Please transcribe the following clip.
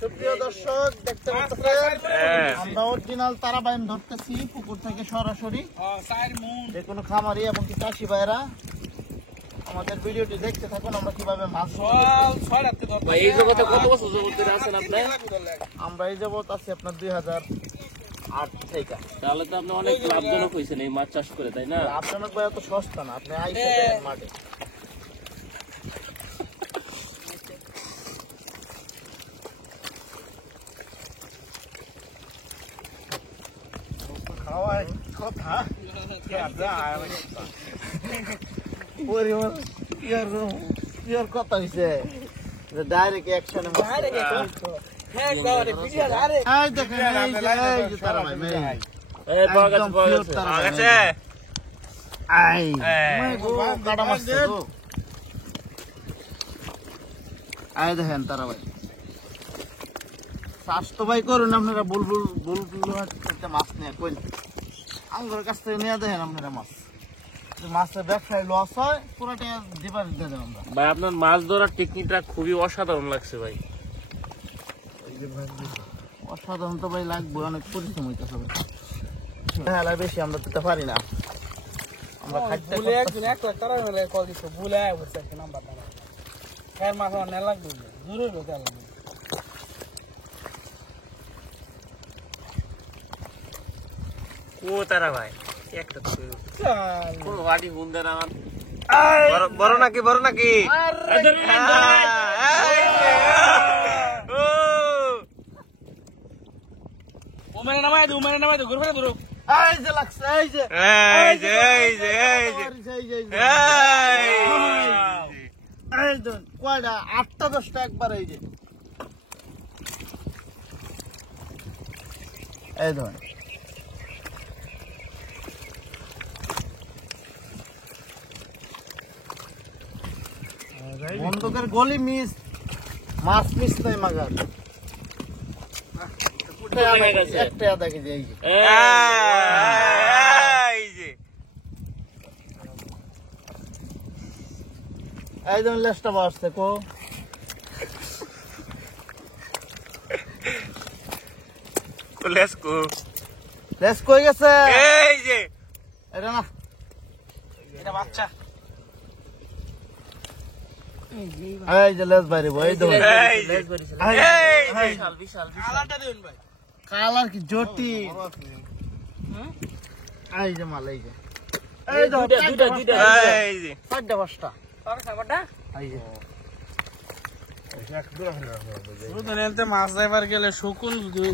সুপ্রিয় দর্শক দেখতে পাচ্ছেন আমরা অরিজিনাল তারাবাইম ধরতেছি পুকুর থেকে সরাসরি যে কোনো খামারি এবং চাষি ভাইরা আমাদের ভিডিওটি দেখতে থাকুন আমরা কিভাবে মাছ ভাই এই জগতে কত বছর ধরে আছেন আপনি? আমরা এই যাবত আছি আপনার 2008 থেকে। তাহলে তো আপনি অনেক লাভজনক হয়েছেন এই মাছ চাষ করে, তাই না? লাভজনক ভাই এত সস্তা না, আপনি আইসা দেখেন মাঠে। খাওয়ায় কথা পরিমাণ কথা হয়েছে ডাইরেক্ট অ্যাকশনে দেখেন তারা ভাই স্বাস্থ্য ভাই করুন আপনারা বুলবুল মাছ নিয়ে কই আমার কাছ থেকে নিয়ে দেখেন আপনারা মাছের ব্যবসায় লস হয় পুরোটা ডিপার্ট দিয়ে দেন আমরা। ভাই আপনার মাছ ধরার টেকনিকটা খুবই অসাধারণ লাগছে ভাই। অসাধারণ তো ভাই লাগবে, অনেক পরিশ্রম হইতে হবে। হ্যাঁ বেশি আমরা দিতে পারি না, আমরা ও তারা ভাই একটা কোন ওয়াডি হুন্দার আমার বড় নাকি উমেরে নামাই দে ঘুরবে দূর এই যে লাগছে এই যে এই দেন কয়টা 8টা 10টা একবার এই যে এই দেন বন্দুকের গলি মিস মাছ মিস নাই মাগার একটা দেখে যে এই যে লেসটা বাড়ছে কো লেস কই গেছে এই যে এটা না এটা বাচ্চা এই যে লেস বাইরে এই দেখুন বিশাল কালারটা দিন ভাই কালার কি জটি এই যে মাল এই যে এই দুইটা এই যে 4টা 5টা তার খাবারটা এই যে মাছ যাইবার গেলে শকুন যদি